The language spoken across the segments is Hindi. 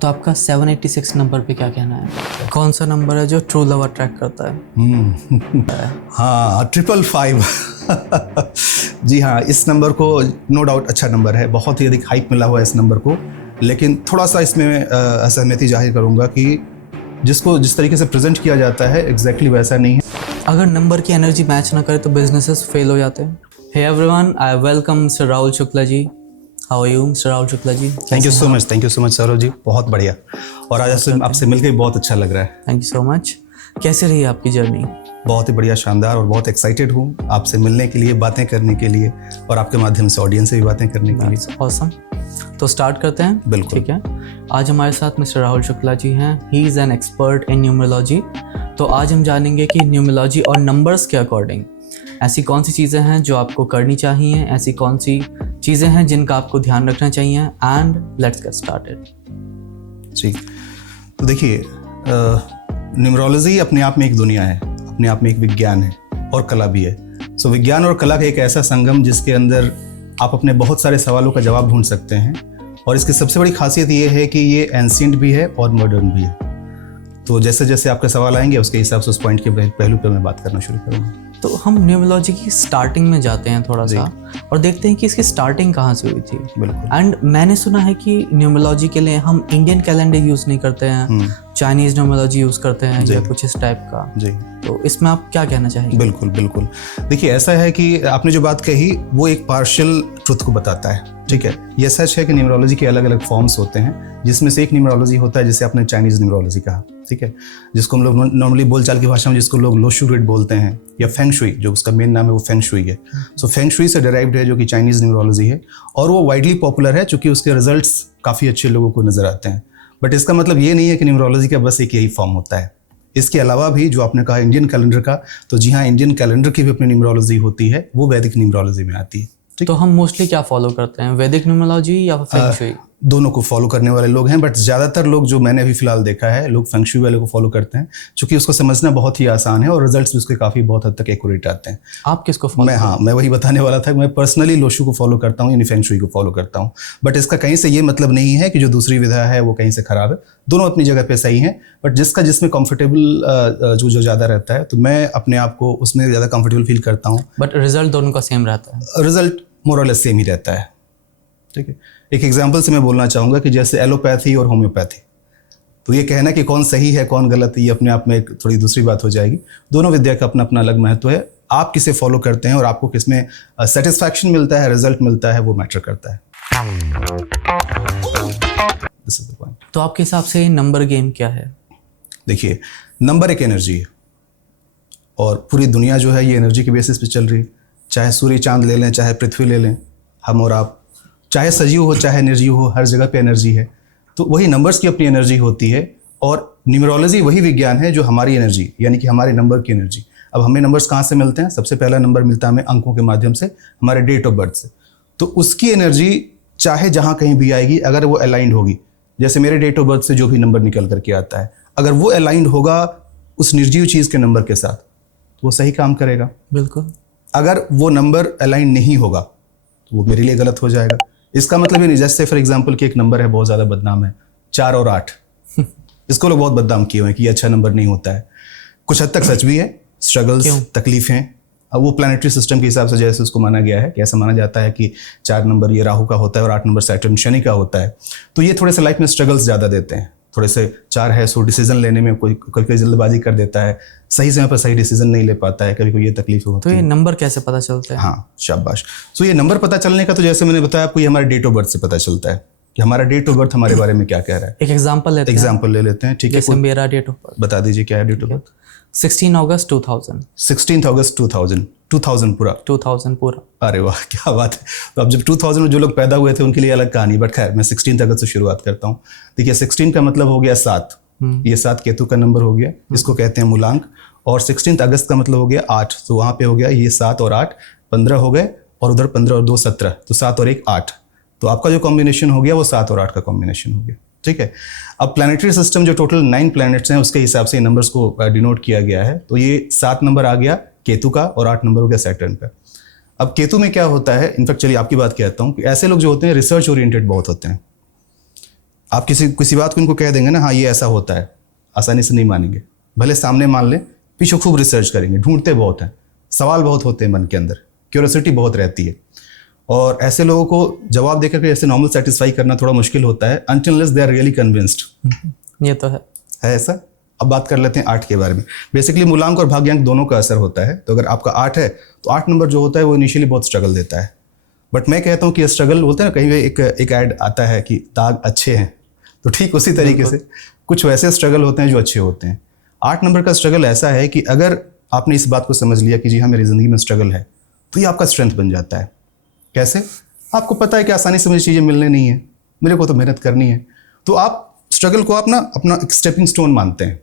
तो आपका 786 नंबर पे क्या कहना है? कौन सा नंबर है जो ट्रू लव अट्रैक्ट करता है? हाँ 555 जी हाँ, इस नंबर को नो डाउट अच्छा नंबर है, बहुत ही अधिक हाइप मिला हुआ है इस नंबर को, लेकिन थोड़ा सा इसमें असहमति जाहिर करूँगा कि जिसको जिस तरीके से प्रेजेंट किया जाता है एग्जैक्टली वैसा नहीं है। अगर नंबर की एनर्जी मैच ना करे तो बिजनेसेस फेल हो जाते हैं। Hey everyone, I welcome mister Rahul Shukla ji. How are you mister Rahul Shukla ji? Thank you so much Saurabh ji, बहुत बढ़िया। और आज आपसे मिलकर बहुत अच्छा लग रहा है। Thank you so much. कैसे रही आपकी जर्नी? बहुत ही बढ़िया, शानदार, और बहुत एक्साइटेड हूँ आपसे मिलने के लिए, बातें करने के लिए, और आपके माध्यम से ऑडियंस से भी बातें करने के लिए। ऑसम। तो स्टार्ट करते हैं। बिल्कुल। ठीक है। आज हमारे साथ मिस्टर राहुल शुक्ला जी हैं। He is an expert in numerology. तो आज हम जानेंगे कि न्यूमरोलॉजी और नंबर्स के अकॉर्डिंग ऐसी कौन सी चीज़ें हैं जो आपको करनी चाहिए, ऐसी कौन सी चीज़ें हैं जिनका आपको ध्यान रखना चाहिए। And let's get started. जी, तो देखिए, न्यूमरोलॉजी अपने आप में एक दुनिया है, अपने आप में एक विज्ञान है और कला भी है। सो विज्ञान और कला का एक ऐसा संगम जिसके अंदर आप अपने बहुत सारे सवालों का जवाब ढूंढ सकते हैं, और इसकी सबसे बड़ी खासियत ये है कि ये एंशिएंट भी है और मॉडर्न भी है। तो जैसे जैसे आपके सवाल आएंगे उसके हिसाब से उस पॉइंट के पहलू पर मैं बात करना शुरू करूँगा। तो हम न्यूमरोलॉजी की स्टार्टिंग में जाते हैं थोड़ा सा और देखते हैं कि इसकी स्टार्टिंग कहाँ से हुई थी। बिल्कुल। एंड मैंने सुना है कि न्यूमरोलॉजी के लिए हम इंडियन कैलेंडर यूज़ नहीं करते हैं, चाइनीज़ न्यूमरोलॉजी यूज़ करते हैं या कुछ इस टाइप का। जी, तो इसमें आप क्या कहना चाहेंगे? बिल्कुल बिल्कुल। देखिए, ऐसा है कि आपने जो बात कही वो एक पार्शियल ट्रुथ को बताता है। ठीक है, ये सच है कि न्यूमरोलॉजी के अलग अलग फॉर्म्स होते हैं, जिसमें से एक न्यूमरोलॉजी होता है जिसे आपने चाइनीज़ न्यूमरोलॉजी कहा। ठीक है, जिसको हम लोग नॉर्मली बोलचाल की भाषा में जिसको लोग लोशु ग्रिड बोलते हैं, या फेंग शुई, जो उसका मेन नाम है वो फेंग शुई है। सो फेंग शुई से डिराइव्ड है, जो कि चाइनीज़ न्यूमरोलॉजी है, और वो वाइडली पॉपुलर है चूँकि उसके रिजल्ट्स काफ़ी अच्छे लोगों को नजर आते हैं। बट इसका मतलब ये नहीं है कि न्यूमरोलॉजी का बस एक यही फॉर्म होता है। इसके अलावा भी जो आपने कहा इंडियन कैलेंडर का, तो जी हाँ, इंडियन कैलेंडर की भी अपनी न्यूमरोलॉजी होती है, वो वैदिक न्यूमरोलॉजी में आती है। तो हम मोस्टली क्या फॉलो करते हैं, वैदिक न्यूमरोलॉजी या फेंग शुई? दोनों को फॉलो करने वाले लोग हैं, बट ज़्यादातर लोग जो मैंने अभी फिलहाल देखा है, लोग फेंग शुई वाले को फॉलो करते हैं, क्योंकि उसको समझना बहुत ही आसान है और रिजल्ट्स भी उसके काफ़ी बहुत हद तक एक्यूरेट आते हैं। आप किसको फॉलो? मैं वही बताने वाला था। मैं पर्सनली लोशु को फॉलो करता हूँ, यानी फेंग शुई को फॉलो करता हूँ। बट इसका कहीं से ये मतलब नहीं है कि जो दूसरी विधा है वो कहीं से खराब है। दोनों अपनी जगह पे सही हैं, बट जिसका जिसमें कंफर्टेबल जो ज़्यादा रहता है, तो मैं अपने आप को उसमें ज़्यादा कंफर्टेबल फील करता हूँ। बट रिजल्ट दोनों का सेम रहता है? रिजल्ट मोर और लेस सेम ही रहता है। ठीक है, एक एग्जांपल से मैं बोलना चाहूँगा कि जैसे एलोपैथी और होम्योपैथी, तो ये कहना कि कौन सही है कौन गलत है, ये अपने आप में एक थोड़ी दूसरी बात हो जाएगी। दोनों विद्या का अपना अपना अलग महत्व है। आप किसे फॉलो करते हैं और आपको किसमें सेटिस्फैक्शन मिलता है, रिजल्ट मिलता है, वो मैटर करता है। This is the point. तो आपके हिसाब से नंबर गेम क्या है? देखिए, नंबर एक एनर्जी है, और पूरी दुनिया जो है ये एनर्जी के बेसिस पे चल रही है। चाहे सूर्य चांद ले लें, चाहे पृथ्वी ले लें, हम और आप, चाहे सजीव हो चाहे निर्जीव हो, हर जगह पे एनर्जी है। तो वही नंबर्स की अपनी एनर्जी होती है, और न्यूमरोलॉजी वही विज्ञान है जो हमारी एनर्जी, यानी कि हमारे नंबर की एनर्जी। अब हमें नंबर्स कहाँ से मिलते हैं? सबसे पहला नंबर मिलता है हमें अंकों के माध्यम से, हमारे डेट ऑफ बर्थ से। तो उसकी एनर्जी चाहे जहाँ कहीं भी आएगी, अगर वो अलाइंड होगी, जैसे मेरे डेट ऑफ बर्थ से जो भी नंबर निकल करके आता है, अगर वो अलाइंड होगा उस निर्जीव चीज़ के नंबर के साथ, तो वो सही काम करेगा। बिल्कुल। अगर वो नंबर अलाइन नहीं होगा तो वो मेरे लिए गलत हो जाएगा। इसका मतलब ये नहीं, जैसे फॉर एग्जांपल कि एक नंबर है बहुत ज़्यादा बदनाम है, 4 और 8, इसको लोग बहुत बदनाम किए हुए हैं कि ये अच्छा नंबर नहीं होता है। कुछ हद तक सच भी है, स्ट्रगल्स, तकलीफें। अब वो प्लानिटरी सिस्टम के हिसाब से जैसे उसको माना गया है कि ऐसा माना जाता है कि 4 नंबर ये राहु का होता है और 8 नंबर सैटर्न शनि का होता है, तो ये थोड़े से लाइफ में स्ट्रगल्स ज़्यादा देते हैं। थोड़े से 4 है, सो डिसीजन लेने में कोई जल्दबाजी कर देता है, सही समय पर सही डिसीजन नहीं ले पाता है, कभी कोई ये तकलीफ होती है। तो ये नंबर कैसे पता चलता है? हाँ, शाबाश। सो ये नंबर पता चलने का, तो जैसे मैंने बताया आपको, ये हमारे डेट ऑफ बर्थ से पता चलता है कि हमारा डेट ऑफ बर्थ हमारे बारे में क्या कह रहा है। एक एग्जांपल ले लेते हैं। ठीक है, जैसे मेरा डेट ऑफ बर्थ बता दीजिए, क्या है डेट ऑफ बर्थ? 16 अगस्त 2000। 16 अगस्त 2000 पूरा? 2000 पूरा। अरे वाह, क्या बात है। तो अब जब 2000 में जो लोग पैदा हुए थे उनके लिए अलग कहानी, बट खैर मैं 16 अगस्त से शुरुआत करता हूँ। देखिए, 16 का मतलब हो गया 7, ये 7 केतु का नंबर हो गया, इसको कहते हैं मूलांक। और 16 अगस्त का मतलब हो गया 8, तो वहाँ पे हो गया ये 7 और 8, 15 हो गए, और उधर 15 और 2 17, तो 7 और 1 8। तो आपका जो कॉम्बिनेशन हो गया वो 7 और 8 का कॉम्बिनेशन हो गया। ठीक है, अब प्लानिटरी सिस्टम जो टोटल 9 प्लैनेट्स हैं उसके हिसाब से नंबर्स को डिनोट किया गया है। तो ये 7 नंबर आ गया केतु का और 8 नंबर हो गया सैटर्न का। अब केतु में क्या होता है, इनफैक्ट चलिए आपकी बात कहता हूँ कि ऐसे लोग जो होते हैं रिसर्च ओरिएंटेड बहुत होते हैं। आप किसी बात को इनको कह देंगे ना, हाँ ये ऐसा होता है, आसानी से नहीं मानेंगे। भले सामने मान लें, पीछे खूब रिसर्च करेंगे, ढूंढते बहुत हैं, सवाल बहुत होते हैं मन के अंदर, क्यूरियोसिटी बहुत रहती है, और ऐसे लोगों को जवाब देकर के ऐसे नॉर्मल सेटिस्फाई करना थोड़ा मुश्किल होता है until unless they are really convinced. ये तो है ऐसा। अब बात कर लेते हैं 8 के बारे में। बेसिकली मूलांक और भाग्यांक दोनों का असर होता है। तो अगर आपका 8 है तो 8 नंबर जो होता है वो इनिशियली बहुत स्ट्रगल देता है, बट मैं कहता हूँ कि स्ट्रगल होता है ना, कहीं एक ऐड आता है कि दाग अच्छे हैं, तो ठीक उसी तरीके से कुछ वैसे स्ट्रगल होते हैं जो अच्छे होते हैं। 8 नंबर का स्ट्रगल ऐसा है कि अगर आपने इस बात को समझ लिया कि जी हाँ मेरी ज़िंदगी में स्ट्रगल है, तो ये आपका स्ट्रेंथ बन जाता है। कैसे? आपको पता है कि आसानी से मुझे चीज़ें मिलने नहीं है, मेरे को तो मेहनत करनी है, तो आप स्ट्रगल को आप ना अपना एक स्टेपिंग स्टोन मानते हैं।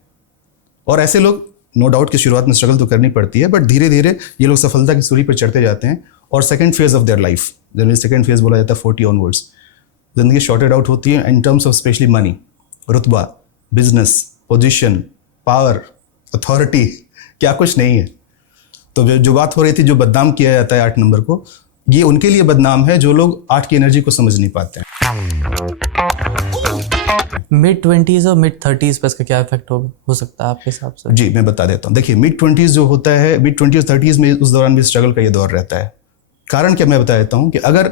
और ऐसे लोग, नो डाउट कि शुरुआत में स्ट्रगल तो करनी पड़ती है, बट धीरे धीरे ये लोग सफलता की सूरी पर चढ़ते जाते हैं। और second phase of their life, generally second phase बोला जाता है 40 ऑनवर्ड्स, जिंदगी शॉर्टेड आउट होती है in terms of specially money, रुतबा, बिजनेस, पोजीशन, पावर, अथॉरिटी, क्या कुछ नहीं है। तो जो बात हो रही थी, जो बदनाम किया जाता है 8 नंबर को, ये उनके लिए बदनाम है जो लोग 8 की एनर्जी को समझ नहीं पाते हैं। मिड 20s और मिड 30s पर इसका क्या इफेक्ट हो सकता है आपके हिसाब से? जी मैं बता देता हूँ। देखिए मिड 20s जो होता है, मिड 20s 30s में उस दौरान भी स्ट्रगल का ये दौर रहता है। कारण क्या, मैं बता देता हूँ कि अगर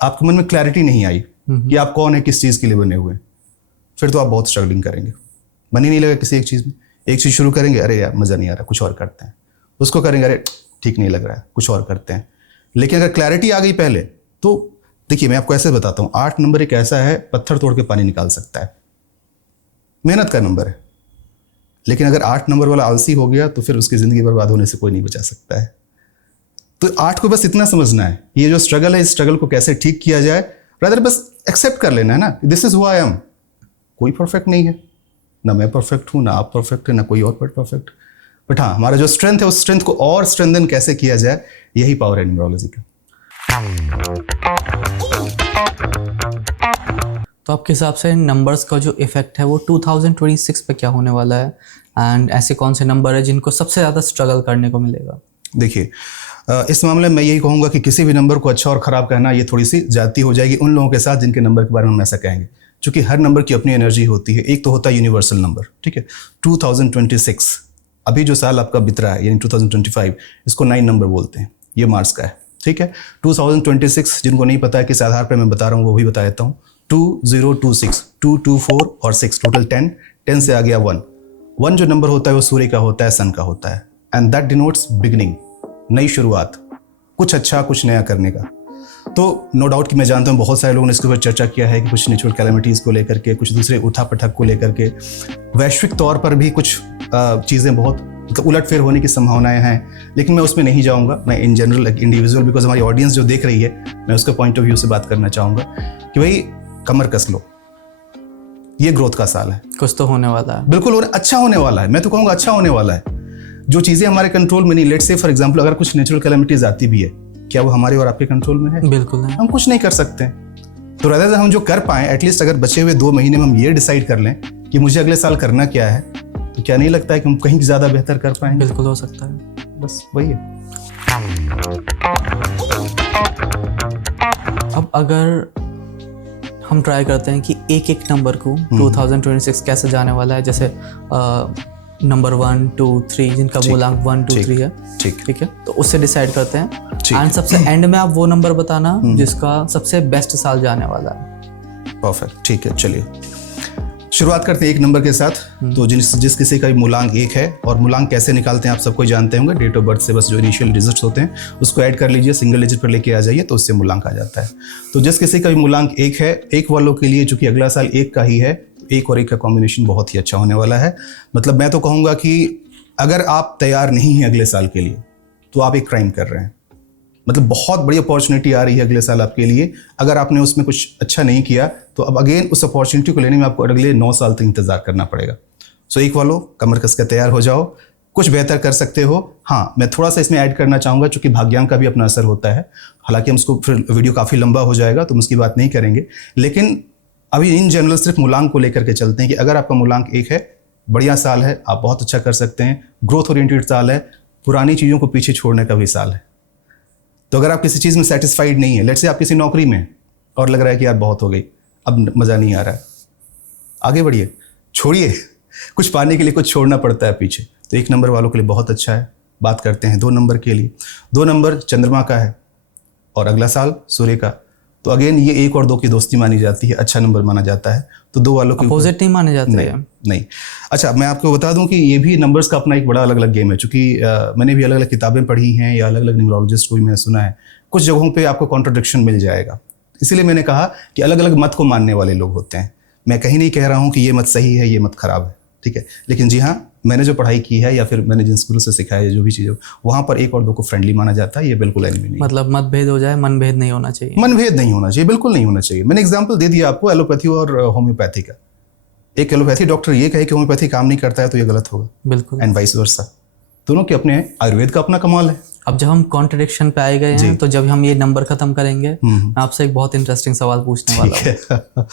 आपके मन में क्लैरिटी नहीं आई कि आप कौन है, किस चीज़ के लिए बने हुए, फिर तो आप बहुत स्ट्रगलिंग करेंगे। मन ही नहीं लगा किसी एक चीज़ में। एक चीज़ शुरू करेंगे, अरे यार मज़ा नहीं आ रहा, कुछ और करते हैं। उसको करेंगे, अरे ठीक नहीं लग रहा है, कुछ और करते हैं। लेकिन अगर क्लैरिटी आ गई पहले, तो देखिए मैं आपको ऐसे बताता हूँ, 8 नंबर एक ऐसा है, पत्थर तोड़ के पानी निकाल सकता है, मेहनत का नंबर है। लेकिन अगर 8 नंबर वाला आलसी हो गया तो फिर उसकी ज़िंदगी बर्बाद होने से कोई नहीं बचा सकता है। तो 8 को बस इतना समझना है, ये जो स्ट्रगल है, इस स्ट्रगल को कैसे ठीक किया जाए, रादर बस एक्सेप्ट कर लेना है ना, this is who I am. कोई परफेक्ट नहीं है, ना मैं परफेक्ट हूँ, ना आप परफेक्ट है, ना कोई और परफेक्ट। बट हाँ, हमारा जो स्ट्रेंथ है, उस स्ट्रेंथ को और स्ट्रेंथन कैसे किया जाए, यही पावर है न्यूमरोलॉजी का। तो आपके हिसाब से नंबर्स का जो इफेक्ट है वो 2026 पे क्या होने वाला है, एंड ऐसे कौन से नंबर है जिनको सबसे ज़्यादा स्ट्रगल करने को मिलेगा? देखिए इस मामले में मैं यही कहूँगा कि किसी भी नंबर को अच्छा और ख़राब कहना ये थोड़ी सी ज़्यादती हो जाएगी उन लोगों के साथ जिनके नंबर के बारे में हम ऐसा कहेंगे, क्योंकि हर नंबर की अपनी एनर्जी होती है। एक तो होता है यूनिवर्सल नंबर, ठीक है। 2026 अभी जो साल आपका बीत रहा है, यानी 2025, इसको 9 नंबर बोलते हैं, ये मार्स का है, ठीक है। 2026 जिनको नहीं पता है किस आधार पर मैं बता रहा हूँ वो भी बता देता हूँ। 2026, 2, 2, 4 और 6, टोटल 10, 10 से आ गया 1। 1 जो नंबर होता है वो सूर्य का होता है, सन का होता है, एंड दैट डिनोट्स बिगिनिंग, नई शुरुआत, कुछ अच्छा कुछ नया करने का। तो नो डाउट कि मैं जानता हूँ बहुत सारे लोगों ने इसके ऊपर चर्चा किया है कि कुछ नेचुरल कैलेमिटीज़ को लेकर के, कुछ दूसरे उठा पटक को लेकर के, वैश्विक तौर पर भी कुछ चीज़ें बहुत उलटफेर होने की संभावनाएं हैं। लेकिन मैं उसमें नहीं जाऊँगा, मैं इन जनरल इंडिविजुअल, बिकॉज हमारी ऑडियंस जो देख रही है, मैं उसके पॉइंट ऑफ व्यू से बात करना चाहूँगा कि भाई कमर कस लो, ये ग्रोथ का साल है, कुछ तो होने वाला है। बिल्कुल अच्छा होने वाला है, मैं तो कहूँगा अच्छा होने वाला है। जो चीज़ें हमारे कंट्रोल में नहीं, लेट्स से फॉर एग्जांपल अगर कुछ नेचुरल कैलेमिटीज आती भी है, क्या वो हमारे और आपके कंट्रोल में है? बिल्कुल नहीं, हम कुछ नहीं कर सकते। तो रादर हम जो कर पाएं, एटलीस्ट अगर बचे हुए 2 महीने में हम ये डिसाइड कर लें कि मुझे अगले साल करना क्या है, तो क्या नहीं लगता है कि हम कहीं ज़्यादा बेहतर कर पाएंगे? बिल्कुल हो सकता है, बस वही है। अब अगर हम ट्राई करते हैं कि एक नंबर को 2026 कैसे जाने वाला है, जैसे नंबर 1, 2, 3 जिनका मूलांक 1, 2, 3 है, ठीक है, तो उससे डिसाइड करते हैं। एंड सबसे एंड में आप वो नंबर बताना जिसका सबसे बेस्ट साल जाने वाला है। परफेक्ट, ठीक है। चलिए शुरुआत करते हैं 1 नंबर के साथ। तो जिस किसी का भी मूलांक 1 है, और मूलांक कैसे निकालते हैं आप सबको जानते होंगे, डेट ऑफ बर्थ से बस जो इनिशियल डिजिट्स होते हैं उसको ऐड कर लीजिए, सिंगल डिजिट पर लेके आ जाइए, तो उससे मूलांक आ जाता है। तो जिस किसी का भी मूलांक 1 है, 1 वालों के लिए चूंकि अगला साल 1 का ही है, 1 और 1 का कॉम्बिनेशन बहुत ही अच्छा होने वाला है। मतलब मैं तो कहूँगा कि अगर आप तैयार नहीं हैं अगले साल के लिए, तो आप एक क्राइम कर रहे हैं। मतलब बहुत बड़ी अपॉर्चुनिटी आ रही है अगले साल आपके लिए, अगर आपने उसमें कुछ अच्छा नहीं किया तो अब अगेन उस अपॉर्चुनिटी को लेने में आपको अगले 9 साल तक इंतजार करना पड़ेगा। सो 1 वालों कमर कस के तैयार हो जाओ, कुछ बेहतर कर सकते हो। हाँ, मैं थोड़ा सा इसमें ऐड करना चाहूँगा, चूँकि भाग्यांक का भी अपना असर होता है। हालांकि हम उसको फिर वीडियो काफ़ी लंबा हो जाएगा तो हम उसकी बात नहीं करेंगे, लेकिन अभी इन जनरल सिर्फ मूलांक को लेकर के चलते हैं कि अगर आपका मूलांक 1 है, बढ़िया साल है, आप बहुत अच्छा कर सकते हैं, ग्रोथ ओरिएंटेड साल है, पुरानी चीज़ों को पीछे छोड़ने का भी साल है। तो अगर आप किसी चीज़ में सेटिस्फाइड नहीं है, लेट्स से आप किसी नौकरी में और लग रहा है कि यार बहुत हो गई, अब मज़ा नहीं आ रहा है, आगे बढ़िए, छोड़िए, कुछ पाने के लिए कुछ छोड़ना पड़ता है पीछे। तो 1 नंबर वालों के लिए बहुत अच्छा है। बात करते हैं 2 नंबर के लिए। 2 नंबर चंद्रमा का है और अगला साल सूर्य का, तो अगेन ये 1 और 2 की दोस्ती मानी जाती है, अच्छा नंबर माना जाता है। तो 2 वालों के अपोजिट नहीं माने जाते हैं? नहीं। अच्छा, मैं आपको बता दूं कि ये भी नंबर्स का अपना एक बड़ा अलग अलग गेम है, चूंकि मैंने भी अलग अलग किताबें पढ़ी हैं या अलग अलग न्यूमरोलॉजिस्ट को भी मैंने सुना है, कुछ जगहों पे आपको कॉन्ट्रडिक्शन मिल जाएगा। इसीलिए मैंने कहा कि अलग अलग मत को मानने वाले लोग होते हैं। मैं कहीं नहीं कह रहा हूँ कि ये मत सही है, ये मत खराब है, ठीक है, लेकिन जी हाँ, मैंने जो पढ़ाई की है या फिर मैंने जिन स्कूलों से सिखाया है, जो भी चीज़ें, वहाँ पर 1 और 2 को फ्रेंडली माना जाता है, ये बिल्कुल एनिमी नहीं। मतलब मतभेद हो जाए, मनभेद नहीं होना चाहिए। मनभेद नहीं होना चाहिए, बिल्कुल नहीं होना चाहिए। मैंने एग्जाम्पल दे दिया आपको एलोपैथी और होम्योपैथी का। एक एलोपैथी डॉक्टर ये कहे कि होम्योपैथी काम नहीं करता है तो ये गलत होगा, बिल्कुल, एंड वाइस वर्सा। दोनों के अपने, आयुर्वेद का अपना कमाल है। अब जब हम कॉन्ट्रडिक्शन पे आए गए हैं, तो जब हम ये नंबर खत्म करेंगे, मैं आपसे एक बहुत इंटरेस्टिंग सवाल पूछने वाला हूँ।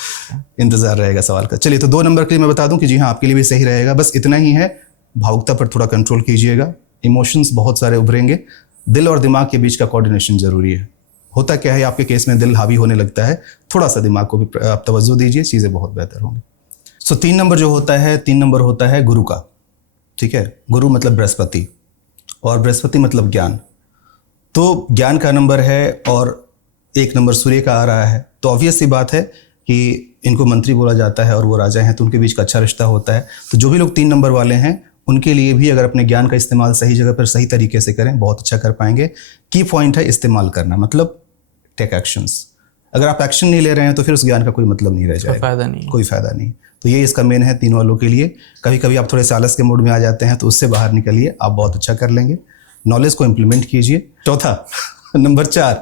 इंतजार रहेगा सवाल का। चलिए, तो 2 नंबर के लिए मैं बता दूं कि जी हाँ, आपके लिए भी सही रहेगा। बस इतना ही है, भावुकता पर थोड़ा कंट्रोल कीजिएगा। इमोशंस बहुत सारे उभरेंगे, दिल और दिमाग के बीच का कोऑर्डिनेशन जरूरी है। होता क्या है, आपके केस में दिल हावी होने लगता है, थोड़ा सा दिमाग को भी आप तवज्जो दीजिए, चीज़ें बहुत बेहतर होंगी। सो 3 नंबर जो होता है, 3 नंबर होता है गुरु का, ठीक है। गुरु मतलब बृहस्पति, और बृहस्पति मतलब ज्ञान। तो ज्ञान का नंबर है और 1 नंबर सूर्य का आ रहा है, तो ऑब्वियस सी बात है कि इनको मंत्री बोला जाता है और वो राजा हैं, तो उनके बीच का अच्छा रिश्ता होता है। तो जो भी लोग 3 नंबर वाले हैं, उनके लिए भी अगर अपने ज्ञान का इस्तेमाल सही जगह पर सही तरीके से करें, बहुत अच्छा कर पाएंगे। की पॉइंट है इस्तेमाल करना, मतलब टेक एक्शंस। अगर आप एक्शन नहीं ले रहे हैं तो फिर उस ज्ञान का कोई मतलब नहीं रह जाएगा, कोई फायदा नहीं। तो ये इसका मेन है 3 वालों के लिए। कभी कभी आप थोड़े से आलस के मूड में आ जाते हैं, तो उससे बाहर निकलिए, आप बहुत अच्छा कर लेंगे। नॉलेज को इम्प्लीमेंट कीजिए। चौथा नंबर 4,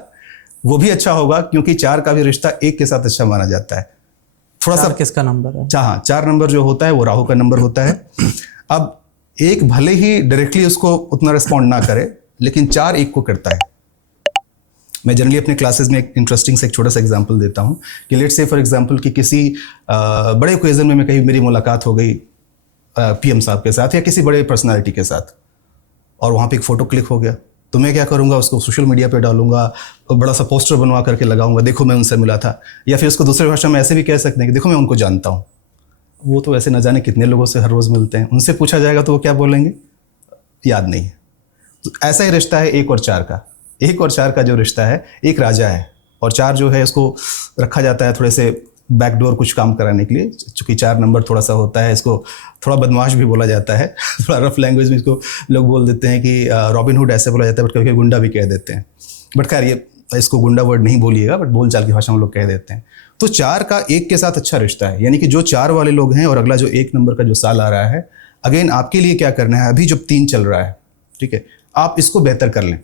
वो भी अच्छा होगा, क्योंकि 4 का भी रिश्ता 1 के साथ अच्छा माना जाता है। थोड़ा सा किसका नंबर है? हाँ, 4 नंबर जो होता है वो राहु का नंबर होता है। अब 1 भले ही डायरेक्टली उसको उतना रिस्पॉन्ड ना करे, लेकिन 4 1 को करता है। मैं जनरली अपने क्लासेस में एक इंटरेस्टिंग से एक छोटा सा एग्जांपल देता हूँ कि लेट्स से फॉर एग्जांपल कि किसी बड़े ओकेजन में कहीं मेरी मुलाकात हो गई पीएम साहब के साथ या किसी बड़े पर्सनालिटी के साथ, और वहाँ पे एक फ़ोटो क्लिक हो गया, तो मैं क्या करूँगा, उसको सोशल मीडिया पे डालूंगा, बड़ा सा पोस्टर बनवा करके लगाऊंगा, देखो मैं उनसे मिला था। या फिर उसको दूसरी भाषा में ऐसे भी कह सकते हैं कि देखो मैं उनको जानता हूँ। वो तो ऐसे न जाने कितने लोगों से हर रोज़ मिलते हैं, उनसे पूछा जाएगा तो वो क्या बोलेंगे, याद नहीं है। तो ऐसा ही रिश्ता है 1 और 4 का। 1 और 4 का जो रिश्ता है, 1 राजा है और 4 जो है इसको रखा जाता है थोड़े से बैकडोर कुछ काम कराने के लिए। चूँकि 4 नंबर थोड़ा सा होता है, इसको थोड़ा बदमाश भी बोला जाता है। थोड़ा रफ लैंग्वेज में इसको लोग बोल देते हैं कि रॉबिन हुड ऐसे बोला जाता है, बट कभी गुंडा भी कह देते हैं। बट खैर, ये इसको गुंडा वर्ड नहीं बोलिएगा, बट बोलचाल की भाषा में लोग कह देते हैं। तो 4 का 1 के साथ अच्छा रिश्ता है, यानी कि जो 4 वाले लोग हैं और अगला जो 1 नंबर का जो साल आ रहा है, अगेन आपके लिए क्या करना है, अभी जो 3 चल रहा है, ठीक है, आप इसको बेहतर कर लें।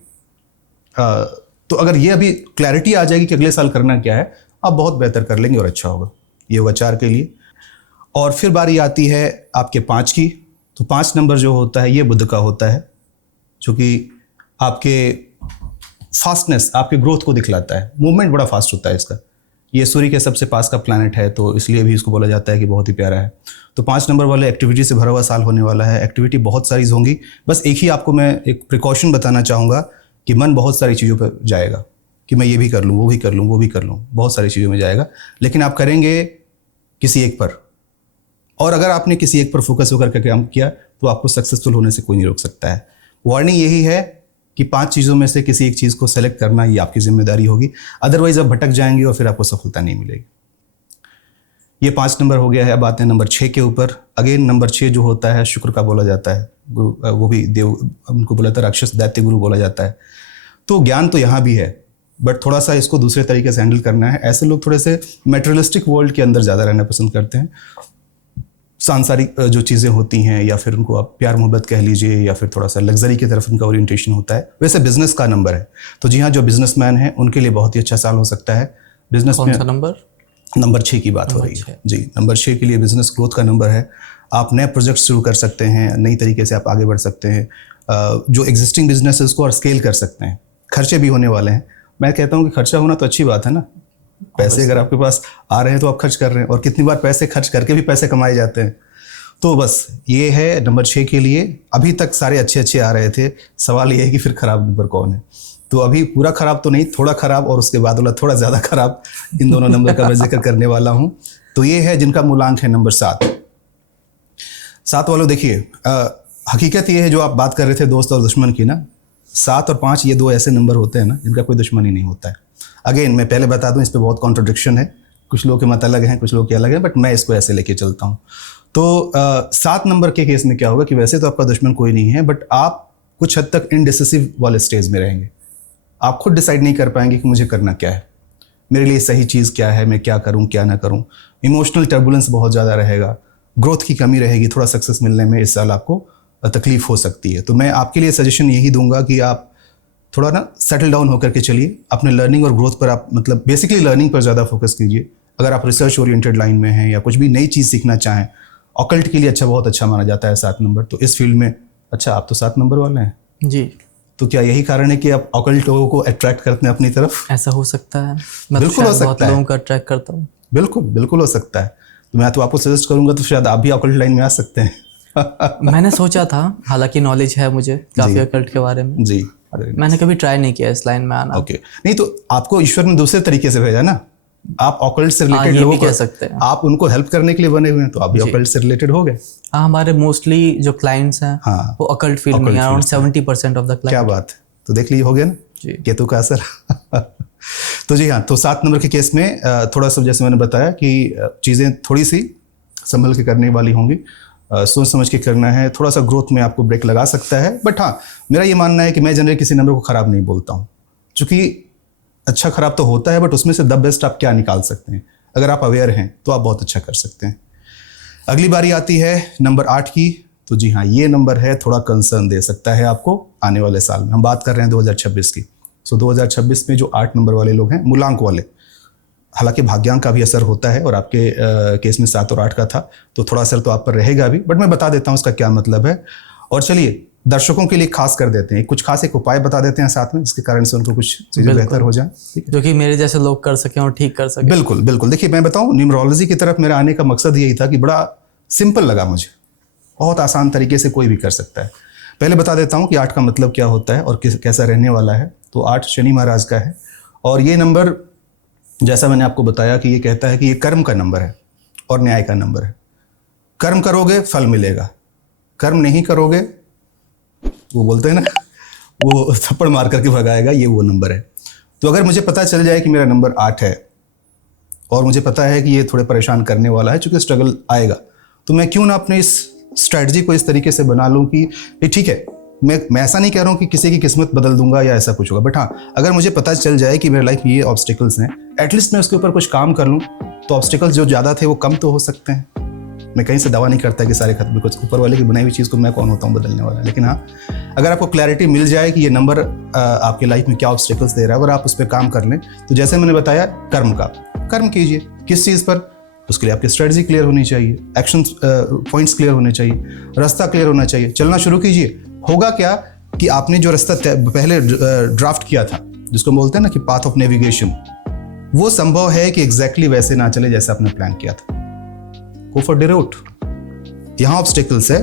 तो अगर ये अभी क्लैरिटी आ जाएगी कि अगले साल करना क्या है, आप बहुत बेहतर कर लेंगे और अच्छा होगा। ये होगा 4 के लिए। और फिर बारी आती है आपके 5 की। तो 5 नंबर जो होता है ये बुध का होता है, जो कि आपके फास्टनेस, आपके ग्रोथ को दिखलाता है। मूवमेंट बड़ा फास्ट होता है इसका। ये सूर्य के सबसे पास का प्लैनेट है, तो इसलिए भी इसको बोला जाता है कि बहुत ही प्यारा है। तो 5 नंबर वाले एक्टिविटी से भरा हुआ साल होने वाला है। एक्टिविटी बहुत सारी होंगी। बस एक ही आपको मैं एक प्रिकॉशन बताना चाहूँगा कि मन बहुत सारी चीज़ों पर जाएगा कि मैं ये भी कर लूँ, वो भी कर लूँ, वो भी कर लूँ, बहुत सारी चीज़ों में जाएगा, लेकिन आप करेंगे किसी एक पर। और अगर आपने किसी एक पर फोकस होकर के काम किया तो आपको सक्सेसफुल होने से कोई नहीं रोक सकता है। वार्निंग यही है कि 5 चीज़ों में से किसी एक चीज़ को सेलेक्ट करना ये आपकी जिम्मेदारी होगी, अदरवाइज आप भटक जाएंगे और फिर आपको सफलता नहीं मिलेगी। ये 5 नंबर हो गया है। अब आते हैं नंबर 6 के ऊपर। अगेन नंबर 6 जो होता है शुक्र का बोला जाता है, वो भी देव, उनको बोला था राक्षस दैत्य गुरु बोला जाता है। तो ज्ञान तो यहाँ भी है, बट थोड़ा सा इसको दूसरे तरीके से हैंडल करना है। ऐसे लोग थोड़े से मेटेरियलिस्टिक वर्ल्ड के अंदर ज़्यादा रहना पसंद करते हैं। सांसारिक जो चीज़ें होती हैं, या फिर उनको आप प्यार मोहब्बत कह लीजिए, या फिर थोड़ा सा लग्जरी की तरफ उनका ओरिएंटेशन होता है। वैसे बिजनेस का नंबर है, तो जी हाँ, जो बिजनेसमैन है उनके लिए बहुत ही अच्छा साल हो सकता है। बिजनेस में नंबर 6 की बात हो रही है जी। नंबर 6 के लिए बिजनेस ग्रोथ का नंबर है। आप नए प्रोजेक्ट शुरू कर सकते हैं, नई तरीके से आप आगे बढ़ सकते हैं। जो एग्जिस्टिंग बिजनेस है उसको और स्केल कर सकते हैं। खर्चे भी होने वाले हैं। मैं कहता हूँ कि खर्चा होना तो अच्छी बात है ना। पैसे अगर आपके पास आ रहे हैं तो आप खर्च कर रहे हैं, और कितनी बार पैसे खर्च करके भी पैसे कमाए जाते हैं। तो बस ये है नंबर 6 के लिए। अभी तक सारे अच्छे आ रहे थे। सवाल ये है कि फिर खराब नंबर कौन है। तो अभी पूरा खराब तो नहीं, थोड़ा खराब और उसके बाद वाला थोड़ा ज़्यादा खराब, इन दोनों नंबर का मैं जिक्र करने वाला हूँ। तो ये है जिनका मूलांक है नंबर 7। 7 वालों देखिए, हकीकत ये है जो आप बात कर रहे थे दोस्त और दुश्मन की ना, 7 और 5 ये दो ऐसे नंबर होते हैं ना जिनका कोई दुश्मन ही नहीं होता है। अगेन मैं पहले बता दूं, इस पर बहुत कॉन्ट्रडिक्शन है, कुछ लोग के मत अलग हैं, कुछ लोग के अलग हैं, बट मैं इसको ऐसे लेके चलता हूँ। तो 7 नंबर के केस में क्या होगा कि वैसे तो आपका दुश्मन कोई नहीं है, बट आप कुछ हद तक इनडिसिसिव वाले स्टेज में रहेंगे। आप खुद डिसाइड नहीं कर पाएंगे कि मुझे करना क्या है, मेरे लिए सही चीज़ क्या है, मैं क्या करूं क्या ना करूं। इमोशनल टर्बुलेंस बहुत ज़्यादा रहेगा, ग्रोथ की कमी रहेगी, थोड़ा सक्सेस मिलने में इस साल आपको तकलीफ हो सकती है। तो मैं आपके लिए सजेशन यही दूंगा कि आप थोड़ा ना सेटल डाउन होकर के चलिए, अपने लर्निंग और ग्रोथ पर आप मतलब बेसिकली लर्निंग पर ज़्यादा फोकस कीजिए। अगर आप रिसर्च ओरिएंटेड लाइन में हैं या कुछ भी नई चीज़ सीखना चाहें, ऑकल्ट के लिए अच्छा, बहुत अच्छा माना जाता है 7 नंबर, तो इस फील्ड में अच्छा। आप तो 7 नंबर वाले हैं जी, तो क्या यही कारण है कि आप ऑकल्ट लोगों को अट्रैक्ट करते हैं अपनी तरफ? ऐसा हो सकता है। मैं बिल्कुल हो सकता बहुत है, लोगों का अट्रैक्ट करता हूँ। बिल्कुल बिल्कुल हो सकता है। तो मैं तो आपको सजेस्ट करूंगा तो शायद आप भी ऑकल्ट लाइन में आ सकते हैं। मैंने सोचा था, हालांकि नॉलेज है मुझे काफ़ी अकल्ट के बारे में, जी, मैंने कभी ट्राई नहीं किया इस लाइन में आना। ओके। नहीं तो आपको ईश्वर ने दूसरे तरीके से भेजा ना, आप ऑकल्ट से रिलेटेड ये लोगों भी को कह सकते हैं। आप उनको हेल्प करने के लिए बने हुए हैं, तो आप भी ऑकल्ट से रिलेटेड हो गए। हाँ, हमारे मोस्टली जो क्लाइंट्स हैं हाँ, वो अकल्ट फील्ड में, अराउंड 70% ऑफ द क्या क्लाइंट। बात है, तो देख लीजिए हो गया ना जी। केतु का असर। तो जी हाँ, तो 7 नंबर के केस में थोड़ा सा जैसे मैंने बताया कि चीज़ें थोड़ी सी संभल के करने वाली होंगी, सोच समझ के करना है, थोड़ा सा ग्रोथ में आपको ब्रेक लगा सकता है। बट हाँ, मेरा ये मानना है कि मैं जनरली किसी नंबर को ख़राब नहीं बोलता हूँ, चूँकि अच्छा ख़राब तो होता है, बट उसमें से द बेस्ट आप क्या निकाल सकते हैं, अगर आप अवेयर हैं तो आप बहुत अच्छा कर सकते हैं। अगली बारी आती है नंबर 8 की। तो जी हाँ, ये नंबर है थोड़ा कंसर्न दे सकता है आपको आने वाले साल में। हम बात कर रहे हैं 2026 की। सो 2026 में जो 8 नंबर वाले लोग हैं, मूलांक वाले, हालांकि भाग्यांक का भी असर होता है और आपके केस में 7 और 8 का था, तो थोड़ा असर तो आप पर रहेगा भी, बट मैं बता देता हूँ उसका क्या मतलब है। और चलिए दर्शकों के लिए खास कर देते हैं, कुछ खास एक उपाय बता देते हैं साथ में, जिसके कारण से उनको कुछ चीज़ें बेहतर हो जाए, जो कि मेरे जैसे लोग कर सकें और ठीक कर सकें। बिल्कुल बिल्कुल। देखिए मैं बताऊँ, न्यूमरोलॉजी की तरफ मेरा आने का मकसद यही था कि बड़ा सिंपल लगा मुझे, बहुत आसान तरीके से कोई भी कर सकता है। पहले बता देता हूँ कि 8 का मतलब क्या होता है और कैसा रहने वाला है। तो 8 शनि महाराज का है, और ये नंबर जैसा मैंने आपको बताया कि ये कहता है कि ये कर्म का नंबर है और न्याय का नंबर है। कर्म करोगे फल मिलेगा, कर्म नहीं करोगे, वो बोलते हैं ना, वो थप्पड़ मार करके भगाएगा, ये वो नंबर है। तो अगर मुझे पता चल जाए कि मेरा नंबर 8 है और मुझे पता है कि ये थोड़े परेशान करने वाला है, चूँकि स्ट्रगल आएगा, तो मैं क्यों ना अपने इस स्ट्रैटेजी को इस तरीके से बना लूँ कि ये ठीक है, मैं ऐसा नहीं कह रहा हूँ कि किसी की किस्मत बदल दूंगा या ऐसा कुछ होगा, बट हाँ, अगर मुझे पता चल जाए कि मेरे लाइफ में ये ऑब्स्टिकल्स हैं, एटलीस्ट मैं उसके ऊपर कुछ काम कर लूँ, तो ऑब्स्टिकल्स जो ज़्यादा थे वो कम तो हो सकते हैं। मैं कहीं से दावा नहीं करता कि सारे खत्म, कुछ ऊपर वाले की बनाई हुई चीज़ को मैं कौन होता हूँ बदलने वाला, लेकिन हाँ, अगर आपको क्लैरिटी मिल जाए कि ये नंबर आपके लाइफ में क्या ऑब्स्टिकल्स दे रहा है और आप उस पर काम कर लें, तो जैसे मैंने बताया कर्म का, कर्म कीजिए किस चीज़ पर, उसके लिए आपकी स्ट्रेटजी क्लियर होनी चाहिए, एक्शन पॉइंट्स क्लियर होने चाहिए, रास्ता क्लियर होना चाहिए, चलना शुरू कीजिए। होगा क्या कि आपने जो रास्ता पहले ड्राफ्ट किया था, जिसको बोलते हैं ना कि पाथ ऑफ नेविगेशन, वो संभव है कि एग्जैक्टली वैसे ना चले जैसे आपने प्लान किया था। गो फॉर डिरोट, यहाँ ऑब्स्टिकल्स है,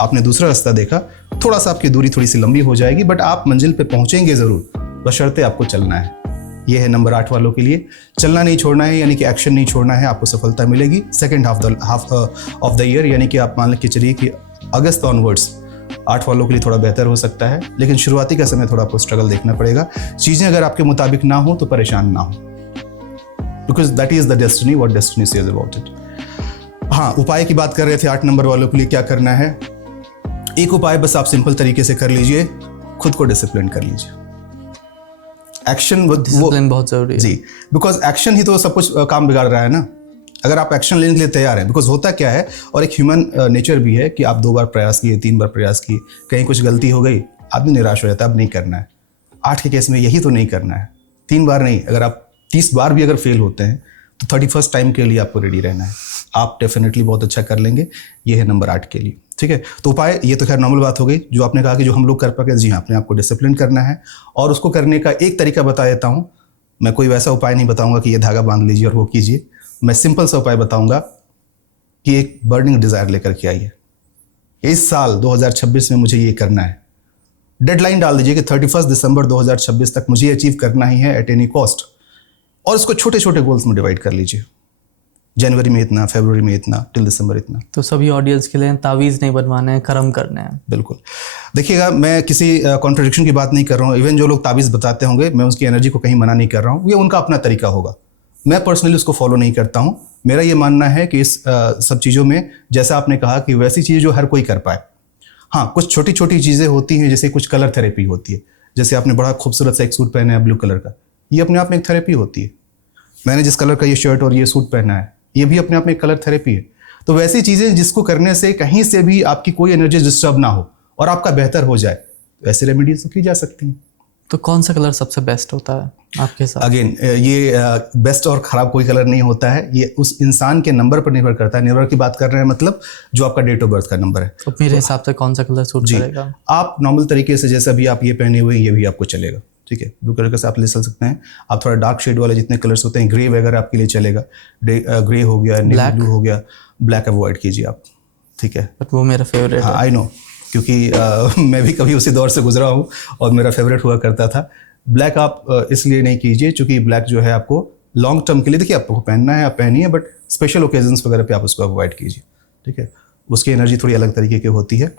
आपने दूसरा रास्ता देखा, थोड़ा सा आपकी दूरी थोड़ी सी लंबी हो जाएगी, बट आप मंजिल पे पहुंचेंगे जरूर, बशर्ते आपको चलना है। ये है नंबर 8 वालों के लिए, चलना नहीं छोड़ना है, यानी कि एक्शन नहीं छोड़ना है, आपको सफलता मिलेगी। Second half of the year, यानी कि आप मान के चलिए कि अगस्त ऑनवर्ड्स 8 वालों के लिए थोड़ा बेहतर हो सकता है, लेकिन शुरुआती का समय थोड़ा आपको स्ट्रगल देखना पड़ेगा। चीज़ें अगर आपके मुताबिक ना हो तो परेशान ना हो, because that is the destiny, what destiny says about it. हाँ, उपाय की बात कर रहे थे 8 नंबर वालों के लिए क्या करना है। एक उपाय बस आप सिंपल तरीके से कर लीजिए, खुद को डिसिप्लिन कर लीजिए। एक्शन डिसिप्लिन बहुत जरूरी है जी, बिकॉज एक्शन ही तो सब कुछ काम बिगाड़ रहा है ना। अगर आप एक्शन लेने के लिए तैयार हैं, बिकॉज होता क्या है, और एक ह्यूमन नेचर भी है कि आप 2 बार प्रयास किए, 3 बार प्रयास किए, कहीं कुछ गलती हो गई, आदमी निराश हो जाता है, अब नहीं करना है। 8 के केस में यही तो नहीं करना है, 3 बार नहीं, अगर आप 30 बार भी अगर फेल होते हैं तो 31st टाइम के लिए आपको रेडी रहना है, आप डेफिनेटली बहुत अच्छा कर लेंगे। ये है नंबर 8 के लिए, ठीक है। तो उपाय, ये तो खैर नॉर्मल बात हो गई, जो आपने कहा कि जो हम लोग कर पाए, जी हाँ, अपने आपको डिसिप्लिन करना है, और उसको करने का एक तरीका बता देता हूँ। मैं कोई वैसा उपाय नहीं बताऊंगा कि ये धागा बांध लीजिए और वो कीजिए, मैं सिंपल सा उपाय बताऊंगा कि एक बर्निंग डिजायर लेकर के आइए, इस साल 2026 में मुझे ये करना है। डेडलाइन डाल दीजिए कि 31 दिसंबर 2026 तक मुझे अचीव करना ही है एट एनी कॉस्ट, और इसको छोटे छोटे गोल्स में डिवाइड कर लीजिए। जनवरी में इतना, फरवरी में इतना, टिल दिसंबर इतना। तो सभी ऑडियंस के लिए तावीज़ नहीं बनवाने हैं, कर्म करने हैं। बिल्कुल। देखिएगा, मैं किसी कॉन्ट्रडिक्शन की बात नहीं कर रहा हूँ। इवन जो लोग ताबीज़ बताते होंगे, मैं उसकी एनर्जी को कहीं मना नहीं कर रहा हूँ, ये उनका अपना तरीका होगा। मैं पर्सनली उसको फॉलो नहीं करता हूँ। मेरा ये मानना है कि इस सब चीज़ों में, जैसा आपने कहा कि वैसी चीज़ जो हर कोई कर पाए। हाँ, कुछ छोटी छोटी चीज़ें होती हैं, जैसे कुछ कलर थेरेपी होती है। जैसे आपने बड़ा खूबसूरत सा एक सूट पहना है ब्लू कलर का, ये अपने आप में एक थेरेपी होती है। मैंने जिस कलर का ये शर्ट और ये सूट पहना है, ये भी अपने आप में एक कलर थेरेपी है। तो वैसी चीज़ें जिसको करने से कहीं से भी आपकी कोई एनर्जी डिस्टर्ब ना हो और आपका बेहतर हो जाए, वैसे रेमेडीज तो की जा सकती हैं। तो कौन सा कलर सबसे बेस्ट होता है आपके साथ? अगेन, ये बेस्ट और ख़राब कोई कलर नहीं होता है, ये उस इंसान के नंबर पर निर्भर करता है। निर्भर की बात कर रहे हैं मतलब जो आपका डेट ऑफ बर्थ का नंबर है। तो मेरे हिसाब से कौन सा कलर सूट करेगा? आप नॉर्मल तरीके से, जैसा भी आप ये पहने हुए हैं, ये भी आपको चलेगा। ठीक है, ब्लू कलर का आप ले चल सकते हैं। आप थोड़ा डार्क शेड वाले जितने कलर्स होते हैं, ग्रे वगैरह आपके लिए चलेगा। ग्रे हो गया, नेवी ब्लू हो गया, ब्लैक अवॉइड कीजिए आप। ठीक है, बट वो मेरा फेवरेट है। आई नो, क्योंकि मैं भी कभी उसी दौर से गुजरा हूँ और मेरा फेवरेट हुआ करता था। ब्लैक आप इसलिए नहीं कीजिए क्योंकि ब्लैक जो है आपको लॉन्ग टर्म के लिए, देखिए आपको पहनना है आप पहनिए, बट स्पेशल ओकेजन्स वगैरह पे आप उसको अवॉइड कीजिए। ठीक है, उसकी एनर्जी थोड़ी अलग तरीके की होती है।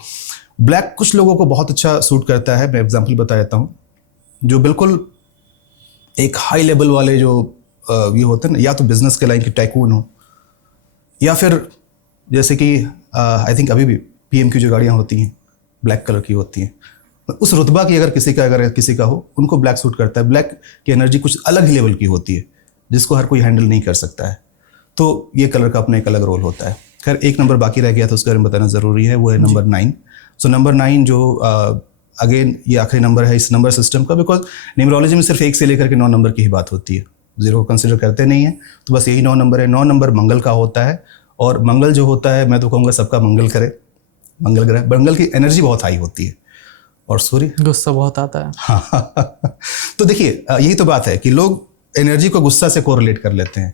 ब्लैक कुछ लोगों को बहुत अच्छा सूट करता है। मैं एग्जांपल बता देता हूँ। जो बिल्कुल एक हाई लेवल वाले जो ये होते हैं ना, या तो बिजनेस के लाइन के टाइकून हो, या फिर जैसे कि आई थिंक अभी भी पीएम की जो गाड़ियाँ होती हैं ब्लैक कलर की होती हैं, उस रुतबा की अगर किसी का हो, उनको ब्लैक सूट करता है। ब्लैक की एनर्जी कुछ अलग ही लेवल की होती है, जिसको हर कोई हैंडल नहीं कर सकता है। तो ये कलर का अपना एक अलग रोल होता है। खैर, एक नंबर बाकी रह गया था, उसके बारे में बताना ज़रूरी है, वो है नंबर 9। सो नंबर 9 जो अगेन ये आखिरी नंबर है इस नंबर सिस्टम का, बिकॉज न्यूमरोलॉजी में सिर्फ 1 से लेकर के 9 नंबर की ही बात होती है, 0 को कंसिडर करते नहीं है। तो बस यही 9 नंबर है। 9 नंबर मंगल का होता है, और मंगल जो होता है, मैं तो कहूँगा सबका मंगल करे। मंगल ग्रह, मंगल की एनर्जी बहुत हाई होती है, और सूर्य गुस्सा बहुत आता है। हाँ तो देखिए, यही तो बात है कि लोग एनर्जी को गुस्सा से कोरिलेट कर लेते हैं।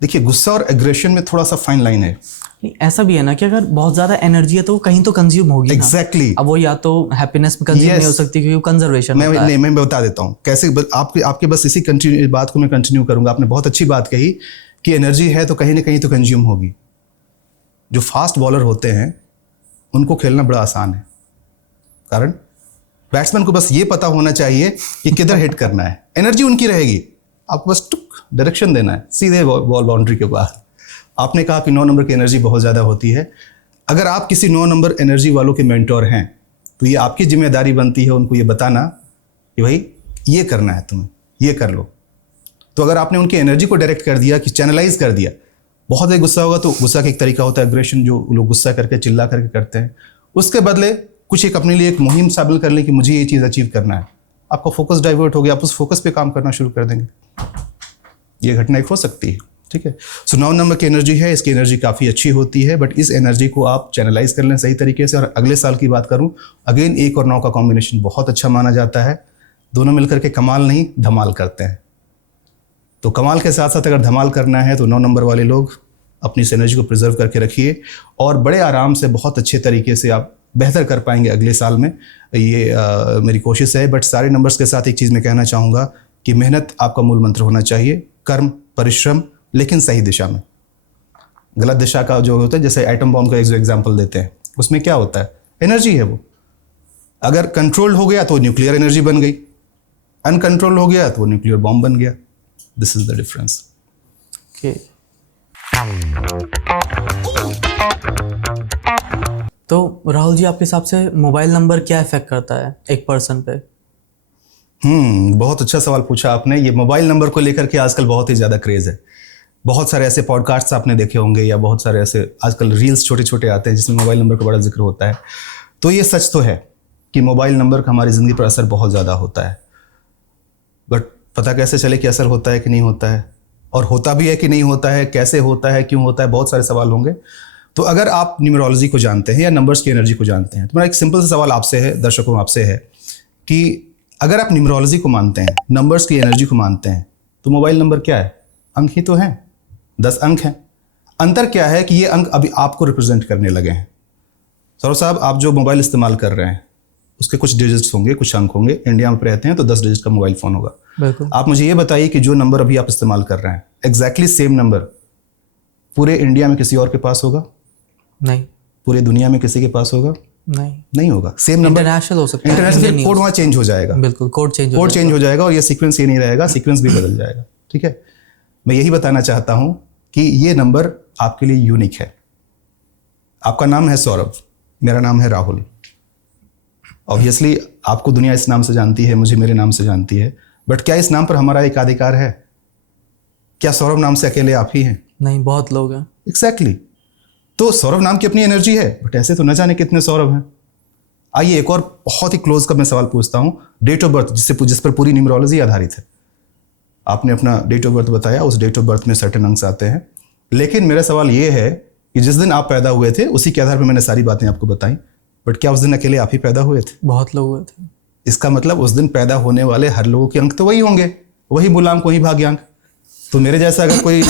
देखिए, गुस्सा और एग्रेशन में थोड़ा सा फाइन लाइन है। नहीं, ऐसा भी है ना कि अगर बहुत ज्यादा एनर्जी है तो वो कहीं तो कंज्यूम होगी। एग्जैक्टली। अब वो या तो हैप्पीनेस में कंज्यूम नहीं हो सकती क्योंकि कंजर्वेशन होता है। मैं बता देता हूँ कैसे। आपके बस इसी बात को मैं कंटिन्यू करूंगा। आपने बहुत अच्छी बात कही कि एनर्जी है तो कहीं ना कहीं तो कंज्यूम होगी। जो फास्ट बॉलर होते हैं उनको खेलना बड़ा आसान है, कारण बैट्समैन को बस ये पता होना चाहिए कि किधर हिट करना है। एनर्जी उनकी रहेगी, आपको बस टुक डायरेक्शन देना है, सीधे बॉल बाउंड्री के बाहर। आपने कहा कि 9 नंबर की एनर्जी बहुत ज़्यादा होती है। अगर आप किसी 9 नंबर एनर्जी वालों के मेंटोर हैं तो ये आपकी जिम्मेदारी बनती है उनको ये बताना कि भाई ये करना है, तुम्हें ये कर लो। तो अगर आपने उनकी एनर्जी को डायरेक्ट कर दिया, कि चैनलाइज कर दिया, बहुत ही गुस्सा होगा तो गुस्सा का एक तरीका होता है एग्रेशन, जो लोग गुस्सा करके चिल्ला करके करते हैं। उसके बदले कुछ एक अपने लिए एक मुहिम शामिल कर लें कि मुझे ये चीज़ अचीव करना है। आपका फोकस डाइवर्ट हो गया, आप उस फोकस पे काम करना शुरू कर देंगे। ये घटना एक हो सकती है। ठीक है, सो 9 नंबर की एनर्जी है, इसकी एनर्जी काफ़ी अच्छी होती है, बट इस एनर्जी को आप चैनलाइज कर लें सही तरीके से। और अगले साल की बात करूं, अगेन 1 और 9 का कॉम्बिनेशन बहुत अच्छा माना जाता है। दोनों मिलकर के कमाल नहीं धमाल करते हैं। तो कमाल के साथ साथ अगर धमाल करना है तो 9 नंबर वाले लोग अपनी इस एनर्जी को प्रिजर्व करके रखिए, और बड़े आराम से बहुत अच्छे तरीके से आप बेहतर कर पाएंगे अगले साल में। ये मेरी कोशिश है। बट सारे नंबर्स के साथ एक चीज़ मैं कहना चाहूँगा कि मेहनत आपका मूल मंत्र होना चाहिए, कर्म परिश्रम, लेकिन सही दिशा में। गलत दिशा का जो होता है, जैसे एटम बॉम्ब का एक जो एग्जाम्पल देते हैं, उसमें क्या होता है, एनर्जी है वो। अगर कंट्रोल हो गया तो न्यूक्लियर एनर्जी बन गई, अनकंट्रोल हो गया तो वो न्यूक्लियर बॉम्ब बन गया। This is the difference. तो राहुल जी, आपके हिसाब से मोबाइल नंबर क्या इफेक्ट करता है एक पर्सन पे? बहुत अच्छा सवाल पूछा आपने। ये मोबाइल नंबर को लेकर के आजकल बहुत ही ज़्यादा क्रेज़ है। बहुत सारे ऐसे पॉडकास्ट्स आपने देखे होंगे, या बहुत सारे ऐसे आजकल रील्स छोटे छोटे आते हैं जिसमें मोबाइल नंबर का बड़ा जिक्र होता है। तो ये सच तो है कि मोबाइल नंबर का हमारी ज़िंदगी पर असर बहुत ज़्यादा होता है, बट पता कैसे चले कि असर होता है कि नहीं होता है, और होता भी है कि नहीं होता है, कैसे होता है, क्यों होता है, बहुत सारे सवाल होंगे। तो अगर आप न्यूमरोलॉजी को जानते हैं या नंबर्स की एनर्जी को जानते हैं, तो मेरा एक सिंपल सा सवाल आपसे है, दर्शकों आपसे है, कि अगर आप न्यूमरोलॉजी को मानते हैं, नंबर्स की एनर्जी को मानते हैं, तो मोबाइल नंबर क्या है? अंक ही तो हैं, 10 अंक हैं। अंतर क्या है कि ये अंक अभी आपको रिप्रेजेंट करने लगे हैं। सौरभ साहब, आप जो मोबाइल इस्तेमाल कर रहे हैं उसके कुछ डिजिट्स होंगे, कुछ अंक होंगे। इंडिया में रहते हैं तो 10 डिजिट का मोबाइल फ़ोन होगा। बिल्कुल। आप मुझे ये बताइए कि जो नंबर अभी आप इस्तेमाल कर रहे हैं एग्जैक्टली सेम नंबर पूरे इंडिया में किसी और के पास होगा? नहीं। पूरे दुनिया में किसी के पास होगा? नहीं होगा। सेम नंबर इंटरनेशनल हो सकता है, इंटरनेशनल कोड वहाँ चेंज हो जाएगा। बिल्कुल, कोड चेंज हो जाएगा और ये सीक्वेंस ये नहीं रहेगा, सीक्वेंस भी बदल जाएगा। ठीक है, मैं यही बताना चाहता हूँ कि ये नंबर आपके लिए यूनिक है। आपका नाम है सौरभ, मेरा नाम है राहुल। ऑब्वियसली आपको दुनिया इस नाम से जानती है, मुझे मेरे नाम से जानती है, बट क्या इस नाम पर हमारा एक अधिकार है? क्या सौरभ नाम से अकेले आप ही हैं? नहीं, बहुत लोग हैं। एग्जैक्टली। तो सौरभ नाम की अपनी एनर्जी है, बट ऐसे तो न जाने कितने सौरभ हैं। आइए एक और बहुत ही क्लोज का मैं सवाल पूछता हूँ। डेट ऑफ बर्थ जिस पर पूरी न्यूमरोलॉजी आधारित है। आपने अपना डेट ऑफ बर्थ बताया, उस डेट ऑफ बर्थ में सर्टेन अंक आते हैं, लेकिन मेरा सवाल ये है कि जिस दिन आप पैदा हुए थे उसी के आधार पर मैंने सारी बातें आपको बताई, बट क्या उस दिन अकेले आप ही पैदा हुए थे? बहुत लोग हुए थे। इसका मतलब उस दिन पैदा होने वाले हर लोगों के अंक तो वही होंगे, वही मूलांक, वही भाग्यांक। तो मेरे जैसा अगर कोई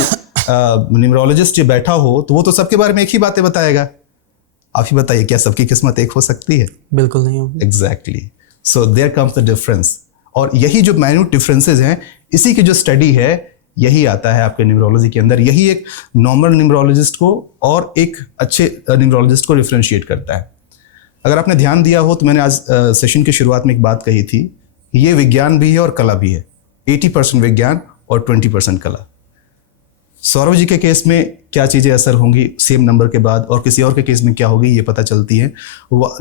न्यूमरोलॉजिस्ट बैठा हो तो वो तो सबके बारे में एक ही बातें बताएगा। आप ही बताइए, क्या सबकी किस्मत एक हो सकती है? बिल्कुल नहीं होगी। Exactly. So there comes the difference. और यही जो माइन्यूट डिफरेंसेस हैं, इसी की जो स्टडी है, यही आता है आपके न्यूमरोलॉजी के अंदर। यही एक नॉर्मल न्यूमरोलॉजिस्ट को और एक अच्छे न्यूमरोलॉजिस्ट को डिफरेंशिएट करता है। अगर आपने ध्यान दिया हो तो मैंने आज सेशन की शुरुआत में एक बात कही थी, ये विज्ञान भी है और कला भी है। 80% विज्ञान और 20% कला। सौरभ जी के केस में क्या चीज़ें असर होंगी सेम नंबर के बाद, और किसी और के केस में क्या होगी, ये पता चलती है।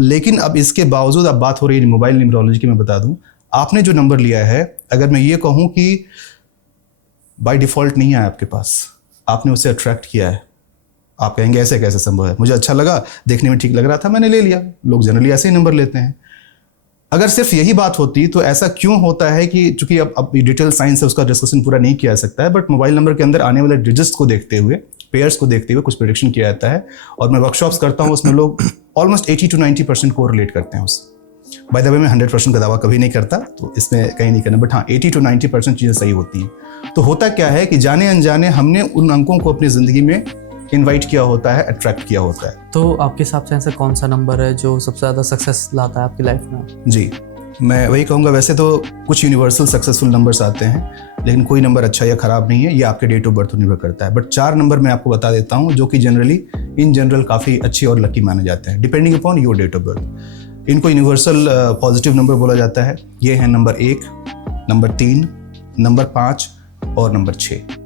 लेकिन अब इसके बावजूद अब बात हो रही है मोबाइल न्यूमरोलॉजी की। मैं बता दूं, आपने जो नंबर लिया है, अगर मैं ये कहूँ कि बाय डिफ़ॉल्ट नहीं आया आपके पास, आपने उसे अट्रैक्ट किया है। आप कहेंगे ऐसे कैसे संभव है? मुझे अच्छा लगा, देखने में ठीक लग रहा था, मैंने ले लिया। लोग जनरली ऐसे ही नंबर लेते हैं। अगर सिर्फ यही बात होती तो ऐसा क्यों होता है कि चूंकि अब डिटेल साइंस है, उसका डिस्कशन पूरा नहीं किया जा सकता है, बट मोबाइल नंबर के अंदर आने वाले डिजिट्स को देखते हुए, पेयर्स को देखते हुए कुछ प्रेडिक्शन किया जाता है। और मैं वर्कशॉप्स करता हूँ, उसमें लोग ऑलमोस्ट 80 to 90% को रिलेट करते हैं उससे। बाय द वे, मैं 100% का दावा कभी नहीं करता, तो इसमें कहीं नहीं करना, बट हाँ 80 to 90% चीज़ें सही होती हैं। तो होता क्या है कि जाने अनजाने हमने उन अंकों को अपनी ज़िंदगी में इनवाइट किया होता है, अट्रैक्ट किया होता है। तो आपके हिसाब से ऐसा कौन सा नंबर है जो सबसे ज़्यादा सक्सेस लाता है आपकी लाइफ में? जी, मैं वही कहूँगा। वैसे तो कुछ यूनिवर्सल सक्सेसफुल नंबर्स आते हैं, लेकिन कोई नंबर अच्छा या ख़राब नहीं है, ये आपके डेट ऑफ बर्थ पर निर्भर करता है। बट 4 नंबर मैं आपको बता देता हूँ जो कि इन जनरल काफ़ी अच्छे और लकी माने जाते हैं, depending upon your date of birth. इनको यूनिवर्सल पॉजिटिव नंबर बोला जाता है। ये हैं नंबर 1, नंबर 3, नंबर 5 और नंबर 6।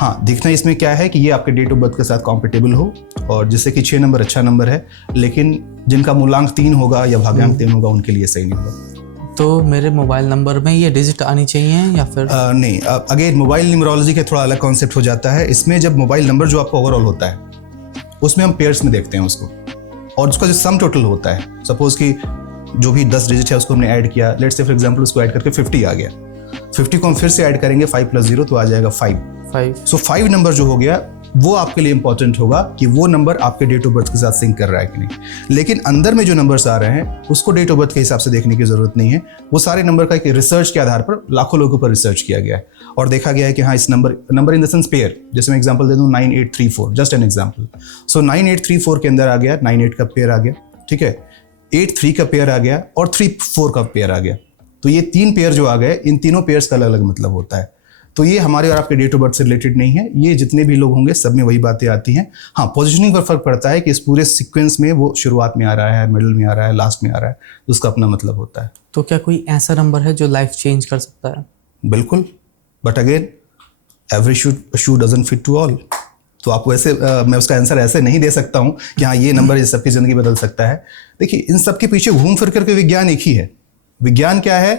हाँ, देखना इसमें क्या है कि ये आपके डेट ऑफ बर्थ के साथ कॉम्पेटेबल हो, और जिससे कि 6 नंबर अच्छा नंबर है, लेकिन जिनका मूलांक 3 होगा या भाग्यांक 3 होगा उनके लिए सही नहीं होगा। तो मेरे मोबाइल नंबर में ये डिजिट आनी चाहिए या फिर नहीं? अगेन मोबाइल न्यूमरोलॉजी के थोड़ा अलग कॉन्सेप्ट हो जाता है। इसमें जब मोबाइल नंबर जो आपका ओवरऑल होता है, उसमें हम पेयर्स में देखते हैं उसको, और उसका जो सम टोटल होता है, सपोज कि जो भी 10 डिजिट है उसको हमने ऐड किया, लेट्स से फॉर एग्जांपल उसको ऐड करके 50 आ गया। 50 को हम फिर से ऐड करेंगे 5 + 0 तो आ जाएगा 5। सो 5 नंबर जो हो गया वो आपके लिए इंपॉर्टेंट होगा कि वो नंबर आपके डेट ऑफ बर्थ के साथ सिंक कर रहा है कि नहीं। लेकिन अंदर में जो नंबर्स आ रहे हैं उसको डेट ऑफ बर्थ के हिसाब से देखने की जरूरत नहीं है। वो सारे नंबर का एक रिसर्च के आधार पर लाखों लोगों पर रिसर्च किया गया है और देखा गया है कि हाँ, इस number in the sense pair, जैसे मैं एग्जांपल दे दूं 9834, जस्ट एन एग्जांपल। सो 9834 के अंदर आ गया 98 का पेयर आ गया, ठीक है, 83 का पेयर आ गया और 34 का पेयर आ गया। तो ये 3 पेयर जो आ गए, इन तीनों पेयर्स का अलग अलग मतलब होता है। तो ये हमारे और आपके डेट ऑफ बर्थ से रिलेटेड नहीं है। ये जितने भी लोग होंगे सब में वही बातें आती हैं। हाँ, पोजीशनिंग पर फर्क पड़ता है कि इस पूरे सीक्वेंस में वो शुरुआत में आ रहा है, मिडिल में आ रहा है, लास्ट में आ रहा है, तो उसका अपना मतलब होता है। तो क्या कोई ऐसा नंबर है जो लाइफ चेंज कर सकता है? बिल्कुल, but again every shoe doesn't fit to all. तो आपको ऐसे मैं उसका आंसर ऐसे नहीं दे सकता हूँ कि हाँ ये नंबर इस सबकी ज़िंदगी बदल सकता है। देखिए, इन सब के पीछे घूम फिर करके विज्ञान एक ही है। विज्ञान क्या है?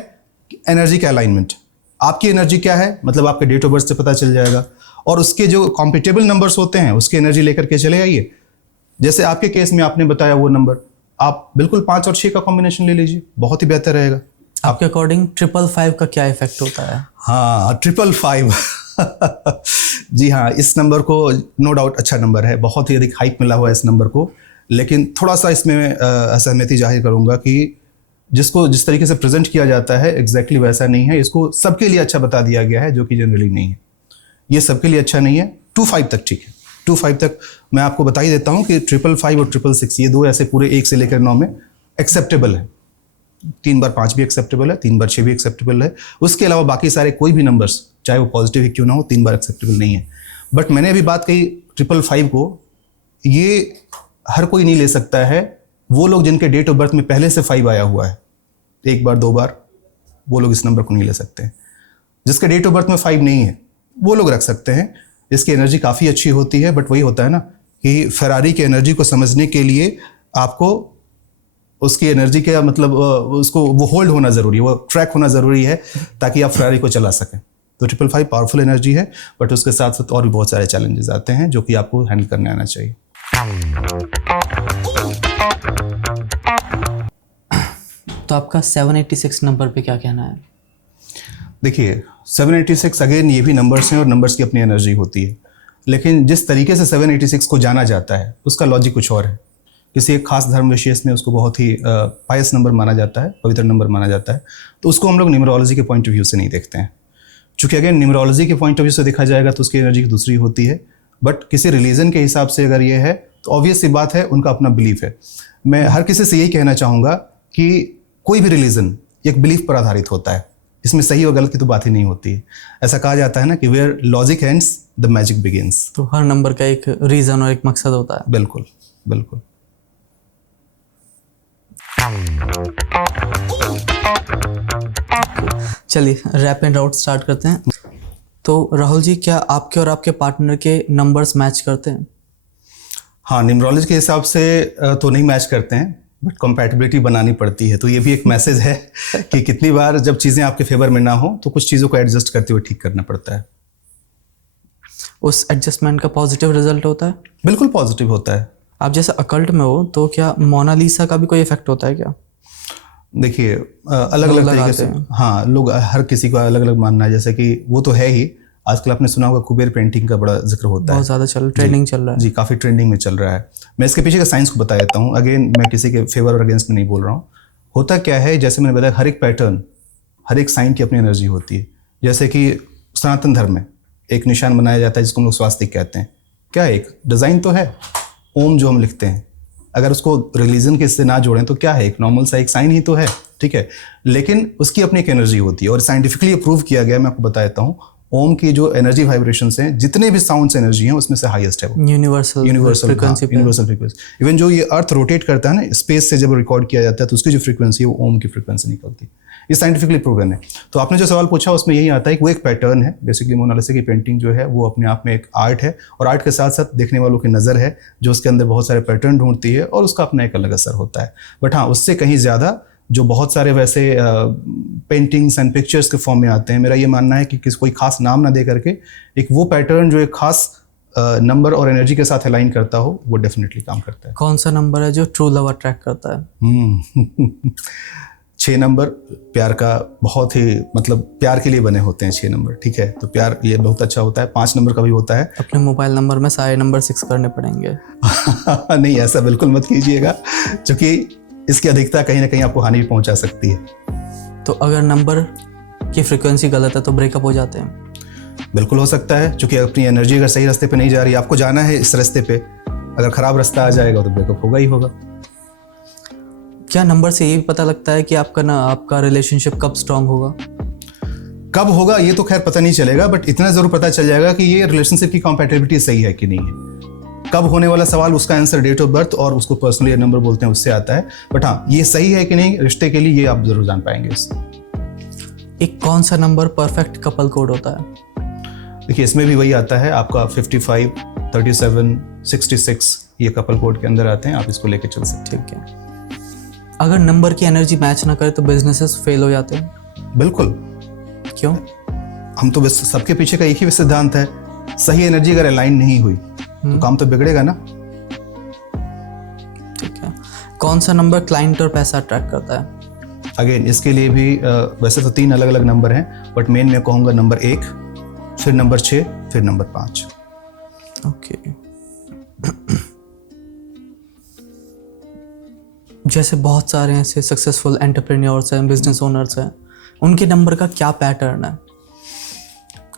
एनर्जी का अलाइनमेंट। आपकी एनर्जी क्या है, मतलब आपके डेट ऑफ बर्थ से पता चल जाएगा, और उसके जो कॉम्पिटेबल नंबर्स होते हैं उसकी एनर्जी लेकर के चले आइए। जैसे आपके केस में आपने बताया वो नंबर, आप बिल्कुल 5 और 6 का कॉम्बिनेशन ले लीजिए, बहुत ही बेहतर रहेगा। आपके अकॉर्डिंग 555 का क्या इफेक्ट होता है? हाँ, 555 जी हाँ, इस नंबर को नो डाउट अच्छा नंबर है, बहुत ही अधिक हाइप मिला हुआ है इस नंबर को। लेकिन थोड़ा सा इसमें असहमति जाहिर करूंगा कि जिसको जिस तरीके से प्रेजेंट किया जाता है एग्जैक्टली वैसा नहीं है। इसको सबके लिए अच्छा बता दिया गया है, जो कि जनरली नहीं है। ये सबके लिए अच्छा नहीं है। 25 तक ठीक है, 25 तक मैं आपको बता ही देता हूँ कि 555 और 666 ये दो ऐसे पूरे 1 से लेकर 9 में एक्सेप्टेबल है। 3 बार 5 भी एक्सेप्टेबल है, 3 बार 6 भी एक्सेप्टेबल है। उसके अलावा बाकी सारे कोई भी नंबर्स चाहे वो पॉजिटिव ही क्यों ना हो, 3 बार एक्सेप्टेबल नहीं है। बट मैंने अभी बात कही 555 को, ये हर कोई नहीं ले सकता है। वो लोग जिनके डेट ऑफ बर्थ में पहले से 5 आया हुआ है, 1 बार 2 बार, वो लोग इस नंबर को नहीं ले सकते। जिसके डेट ऑफ बर्थ में 5 नहीं है वो लोग रख सकते हैं। इसकी एनर्जी काफ़ी अच्छी होती है, बट वही होता है ना कि फरारी की एनर्जी को समझने के लिए आपको उसकी एनर्जी का मतलब उसको वो होल्ड होना ज़रूरी है, वो ट्रैक होना ज़रूरी है ताकि आप फरारी को चला सकें। तो 555 पावरफुल एनर्जी है, बट उसके साथ साथ और भी बहुत सारे चैलेंजेस आते हैं जो कि आपको हैंडल करने आना चाहिए। तो आपका 786 नंबर पे क्या कहना है? देखिए 786 अगेन ये भी नंबर्स हैं और नंबर्स की अपनी एनर्जी होती है, लेकिन जिस तरीके से 786 को जाना जाता है उसका लॉजिक कुछ और है। किसी एक खास धर्म विशेष में उसको बहुत ही पायस नंबर माना जाता है, पवित्र नंबर माना जाता है, तो उसको हम लोग न्यूमरोलॉजी के पॉइंट ऑफ व्यू से नहीं देखते हैं। चूँकि अगेन न्यूमरोलॉजी के पॉइंट ऑफ व्यू से देखा जाएगा तो उसकी एनर्जी दूसरी होती है, बट किसी रिलीजन के हिसाब से अगर ये है तो ऑब्वियस सी बात है, उनका अपना बिलीफ है। मैं हर किसी से यही कहना चाहूँगा कि कोई भी रिलीजन एक बिलीफ पर आधारित होता है, इसमें सही और गलत की तो बात ही नहीं होती है। ऐसा कहा जाता है ना कि where logic ends the magic begins. तो हर नंबर का एक रीज़न और एक मकसद होता है। बिल्कुल बिल्कुल। चलिए रैप एंड राउट स्टार्ट करते हैं। तो राहुल जी, क्या आपके और आपके पार्टनर के नंबर्स मैच करते हैं? हाँ, न्यूमरोलॉजी के हिसाब से तो नहीं मैच करते हैं, बट कंपैटिबिलिटी बनानी पड़ती है। तो ये भी एक मैसेज है कि कितनी बार जब चीज़ें आपके फेवर में ना हो तो कुछ चीज़ों को एडजस्ट करते हुए ठीक करना पड़ता है। उस एडजस्टमेंट का पॉजिटिव रिजल्ट होता है? बिल्कुल पॉजिटिव होता है। आप जैसे अकल्ट में हो तो क्या मोनालिसा का भी कोई इफेक्ट होता है क्या? देखिए अलग अलग तरीके से, हाँ, लोग हर किसी को अलग अलग मानना है। जैसे कि वो तो है ही, आजकल आपने सुना होगा कुबेर पेंटिंग का बड़ा जिक्र होता है, बहुत ज़्यादा ट्रेंडिंग चल रहा है। जी, काफ़ी ट्रेंडिंग में चल रहा है। मैं इसके पीछे का साइंस को बता देता हूँ। अगेन मैं किसी के फेवर और अगेंस्ट में नहीं बोल रहा हूँ। होता क्या है, जैसे मैंने बताया, हर एक पैटर्न, हर एक साइन की अपनी एनर्जी होती है। जैसे कि सनातन धर्म में एक निशान बनाया जाता है जिसको हम लोग स्वास्तिक कहते हैं। क्या एक डिज़ाइन तो है, ओम जो हम लिखते हैं, अगर उसको रिलीजन के इससे ना जोड़ें तो क्या है, एक नॉर्मल सा एक साइन ही तो है, ठीक है। लेकिन उसकी अपनी एक एनर्जी होती है और साइंटिफिकली प्रूव किया गया। मैं आपको बता देता हूँ, ओम की जो एनर्जी वाइब्रेशंस हैं, जितने भी साउंड्स एनर्जी हैं, उसमें से हाईएस्ट है वो यूनिवर्सल फ्रीक्वेंसी। इवन जो ये अर्थ रोटेट करता है ना, स्पेस से जब रिकॉर्ड किया जाता है तो उसकी जो फ्रीक्वेंसी है वो ओम की फ्रीक्वेंसी निकलती है। ये साइंटिफिकली प्रूवन है। तो आपने जो सवाल पूछा उसमें यही आता है कि वो एक पैटर्न है। बेसिकली मोनालिसा की पेंटिंग जो है वो अपने आप में एक आर्ट है, और आर्ट के साथ साथ देखने वालों की नज़र है जो उसके अंदर बहुत सारे पैटर्न ढूंढती है और उसका अपना एक अलग असर होता है। बट हाँ, उससे कहीं ज़्यादा जो बहुत सारे वैसे पेंटिंग्स एंड पिक्चर्स के फॉर्म में आते हैं, मेरा ये मानना है कि कोई खास नाम ना दे करके एक वो पैटर्न जो एक खास नंबर और एनर्जी के साथ अलाइन करता हो, वो डेफिनेटली काम करता है। कौन सा नंबर है जो ट्रू लव अट्रैक्ट करता है? 6 नंबर प्यार का बहुत ही मतलब प्यार के लिए बने होते हैं 6 नंबर, ठीक है। तो प्यार ये बहुत अच्छा होता है। 5 नंबर का भी होता है। अपने मोबाइल नंबर में सारे नंबर 6 करने पड़ेंगे। नहीं, ऐसा बिल्कुल मत कीजिएगा, क्योंकि इसकी अधिकता कहीं ना कहीं आपको हानि भी पहुंचा सकती है। तो अगर नंबर की फ्रीक्वेंसी गलत है तो ब्रेकअप हो जाते हैं? बिल्कुल हो सकता है, क्योंकि अपनी एनर्जी अगर सही रास्ते पे नहीं जा रही, आपको जाना है इस रास्ते पे, अगर खराब रास्ता आ जाएगा तो ब्रेकअप होगा ही होगा। क्या नंबर से ये भी पता लगता है कि आपका रिलेशनशिप कब स्ट्रांग होगा? कब होगा ये तो खैर पता नहीं चलेगा, बट इतना ज़रूर पता चल जाएगा कि ये रिलेशनशिप की कॉम्पैटिबिलिटी सही है कि नहीं है। कब होने वाला सवाल, उसका आंसर डेट ऑफ बर्थ और उसको पर्सनली नंबर बोलते हैं, उससे आता है। बट हाँ, ये सही है कि नहीं रिश्ते के लिए, ये आप जरूर जान पाएंगे इससे। एक कौन सा नंबर परफेक्ट कपल कोड होता है? देखिए इसमें भी वही आता है आपका 55, 37, 66, ये कपल कोड के अंदर आते हैं। आप इसको लेके चल सकते हैं। ठीक है। अगर नंबर की एनर्जी मैच ना करे तो बिजनेसेस फेल हो जाते हैं? बिल्कुल। क्यों? हम तो बस सबके पीछे का एक ही सिद्धांत है, सही एनर्जी अगर अलाइन नहीं हुई तो काम तो बिगड़ेगा ना। ठीक है। कौन सा नंबर क्लाइंट और पैसा अट्रैक्ट करता है? अगेन इसके लिए भी वैसे तो 3 अलग अलग नंबर हैं, बट मेन मैं कहूँगा नंबर 1, फिर नंबर 6, फिर नंबर 5। ओके। जैसे बहुत सारे ऐसे सक्सेसफुल एंटरप्रेन्योर्स हैं, बिजनेस ओनर्स हैं, उनके नंबर का क्या पैटर्न है?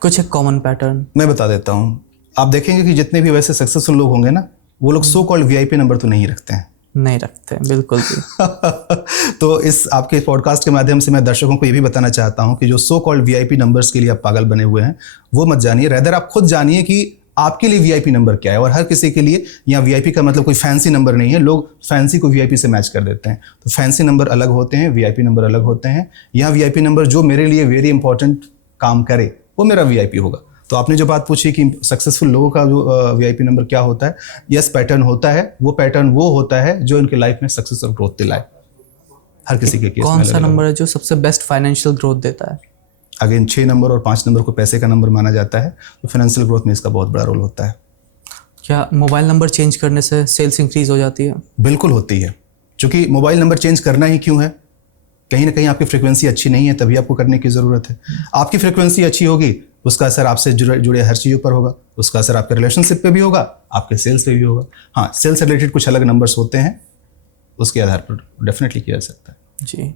कुछ एक कॉमन पैटर्न मैं बता देता हूँ। आप देखेंगे कि जितने भी वैसे सक्सेसफुल लोग होंगे ना, वो लोग सो कॉल्ड VIP नंबर तो नहीं रखते हैं। नहीं रखते बिल्कुल भी। तो इस आपके पॉडकास्ट के माध्यम से मैं दर्शकों को ये भी बताना चाहता हूं कि जो सो कॉल्ड वीआईपी नंबर्स के लिए आप पागल बने हुए हैं वो मत जानिए, रेदर आप खुद जानिए कि आपके लिए वीआईपी नंबर क्या है। और हर किसी के लिए यहाँ वीआईपी का मतलब कोई फैंसी नंबर नहीं है, लोग फैंसी को वीआईपी से मैच कर देते हैं। तो फैंसी नंबर अलग होते हैं, वीआईपी नंबर अलग होते हैं। यहाँ वीआईपी नंबर जो मेरे लिए वेरी इंपॉर्टेंट काम करे वो मेरा वीआईपी होगा। तो आपने जो बात पूछी कि सक्सेसफुल लोगों का जो वीआईपी नंबर क्या होता है, यस पैटर्न होता है। वो पैटर्न वो होता है जो इनके लाइफ में सक्सेस और ग्रोथ दिलाए। हर किसी के केस में कौन सा नंबर है जो सबसे बेस्ट फाइनेंशियल ग्रोथ देता है? अगेन 6 नंबर और 5 नंबर को पैसे का नंबर माना जाता है, तो फाइनेंशियल ग्रोथ में इसका बहुत बड़ा रोल होता है। क्या मोबाइल नंबर चेंज करने से सेल्स इंक्रीज हो जाती है? बिल्कुल होती है, क्योंकि मोबाइल नंबर चेंज करना ही क्यों है? कहीं ना कहीं आपकी फ्रिक्वेंसी अच्छी नहीं है, तभी आपको करने की ज़रूरत है। आपकी फ्रिक्वेंसी अच्छी होगी, उसका असर आपसे जुड़े हर चीज़ों पर होगा। उसका असर आपके रिलेशनशिप पे भी होगा, आपके सेल्स पे भी होगा। हाँ, सेल्स से रिलेटेड कुछ अलग नंबर्स होते हैं, उसके आधार पर डेफिनेटली किया जा सकता है। जी,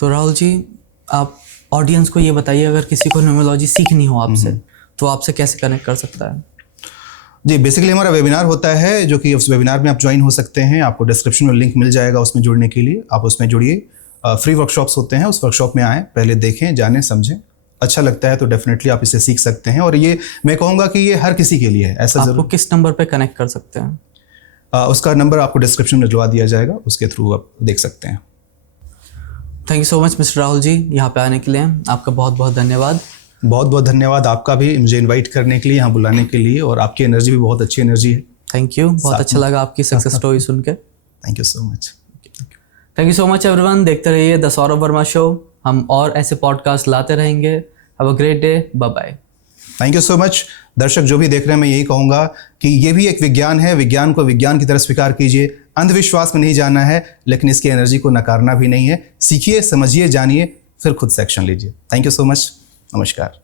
तो राहुल जी, आप ऑडियंस को ये बताइए, अगर किसी को न्यूमरोलॉजी सीखनी हो आपसे तो आपसे कैसे कनेक्ट कर सकता है? जी, बेसिकली हमारा वेबिनार होता है, जो कि उस वेबिनार में आप ज्वाइन हो सकते हैं। आपको डिस्क्रिप्शन में लिंक मिल जाएगा, उसमें जुड़ने के लिए आप उसमें जुड़िए। फ्री वर्कशॉप्स होते हैं, उस वर्कशॉप में आएँ, पहले देखें, जानें, समझें। अच्छा लगता है तो डेफिनेटली आप इसे सीख सकते हैं। और ये मैं कहूँगा कि ये हर किसी के लिए है, ऐसा आपको जरूर। किस नंबर पे कनेक्ट कर सकते हैं? उसका नंबर आपको डिस्क्रिप्शन में दिलवा दिया जाएगा, उसके थ्रू आप देख सकते हैं। Thank you so much mister Rahul ji, यहाँ पे आने के लिए आपका बहुत बहुत धन्यवाद। बहुत बहुत धन्यवाद आपका भी, मुझे इनवाइट करने के लिए, यहाँ बुलाने के लिए। और आपकी एनर्जी भी बहुत अच्छी एनर्जी है। थैंक यू, बहुत अच्छा लगा आपकी सक्सेस स्टोरी सुन के। Thank you so much. Thank you so much everyone. देखते रहिए द सौरभ वर्मा शो। हम और ऐसे पॉडकास्ट लाते रहेंगे। Have a great day, bye bye. Thank you so much. दर्शक जो भी देख रहे हैं, मैं यही कहूँगा कि ये भी एक विज्ञान है। विज्ञान को विज्ञान की तरह स्वीकार कीजिए। अंधविश्वास में नहीं जाना है, लेकिन इसकी एनर्जी को नकारना भी नहीं है। सीखिए, समझिए, जानिए, फिर खुद से एक्शन लीजिए। Thank you so much. नमस्कार।